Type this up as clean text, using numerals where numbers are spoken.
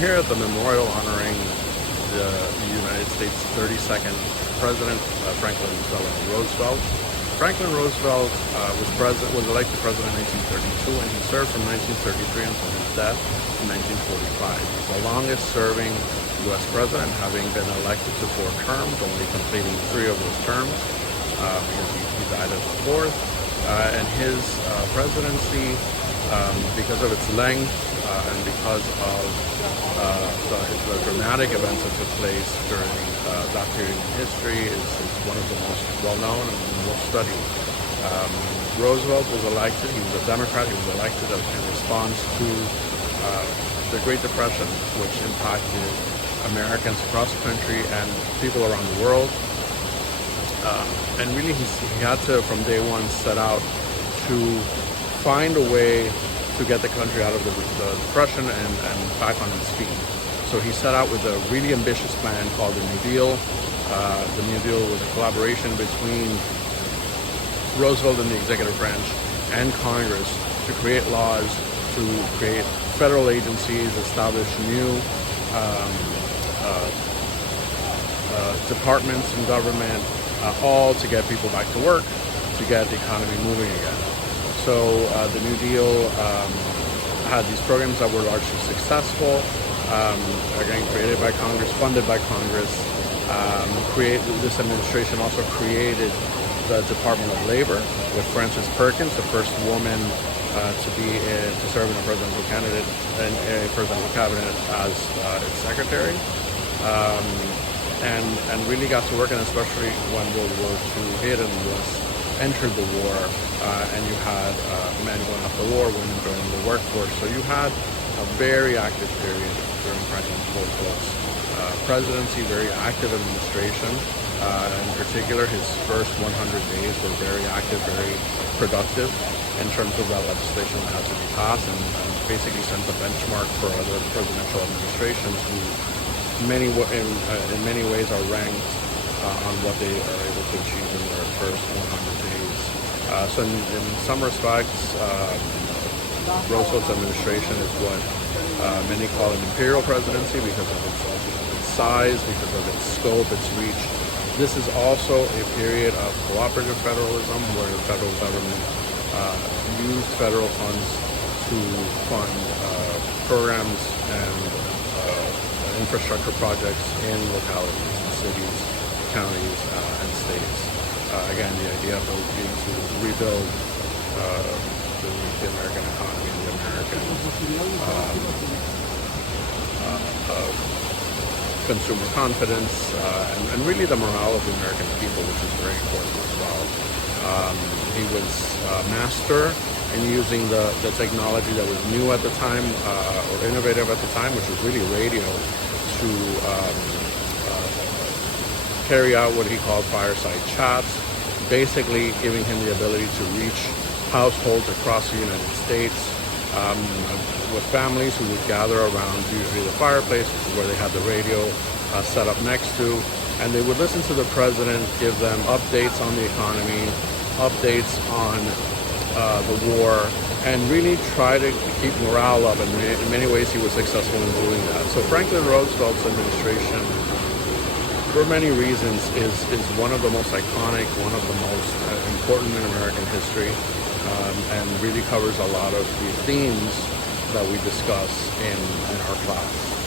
here at the memorial honoring the United States 32nd President, Franklin Delano Roosevelt. Franklin Roosevelt was elected president in 1932, and he served from 1933 until his death in 1945. He's the longest serving U.S. president, having been elected to 4 terms, only completing 3 of those terms because he died at the 4th. And his presidency, because of its length and because of the dramatic events that took place during that period in history, is one of the most well-known and most studied. Roosevelt was elected. He was a Democrat. He was elected in response to the Great Depression, which impacted Americans across the country and people around the world. And really, he had to, from day one, set out to find a way to get the country out of the Depression and back on its feet. So he set out with a really ambitious plan called the New Deal. The New Deal was a collaboration between Roosevelt and the executive branch and Congress to create laws, to create federal agencies, establish new departments in government, all to get people back to work, to get the economy moving again. So the New Deal had these programs that were largely successful, again created by Congress, funded by Congress. This administration also created the Department of Labor with Frances Perkins, the first woman to serve in a presidential candidate and a presidential cabinet as its secretary. And really got to work, and especially when World War II hit and the U.S. entered the war, and you had men going off the war, women joining the workforce. So you had a very active period during Franklin Roosevelt's presidency, very active administration. In particular, his first 100 days were very active, very productive in terms of that legislation that had to be passed, and basically set the benchmark for other presidential administrations who in many ways are ranked on what they are able to achieve in their first 100 days. So in some respects, Roosevelt's administration is what many call an imperial presidency because of its size, because of its scope, its reach. This is also a period of cooperative federalism where the federal government used federal funds to fund programs and infrastructure projects in localities, cities, counties, and states. Again, the idea of those being to rebuild the American economy and the American consumer confidence and really the morale of the American people, which is very important as well. He was a master in using the technology that was new at the time or innovative at the time, which was really radio, to carry out what he called fireside chats, basically giving him the ability to reach households across the United States with families who would gather around usually the fireplace, which is where they had the radio set up next to, and they would listen to the president give them updates on the economy, updates on the war, and really try to keep morale up. And in many ways, he was successful in doing that. So Franklin Roosevelt's administration, for many reasons, is one of the most iconic, one of the most important in American history, and really covers a lot of the themes that we discuss in our class.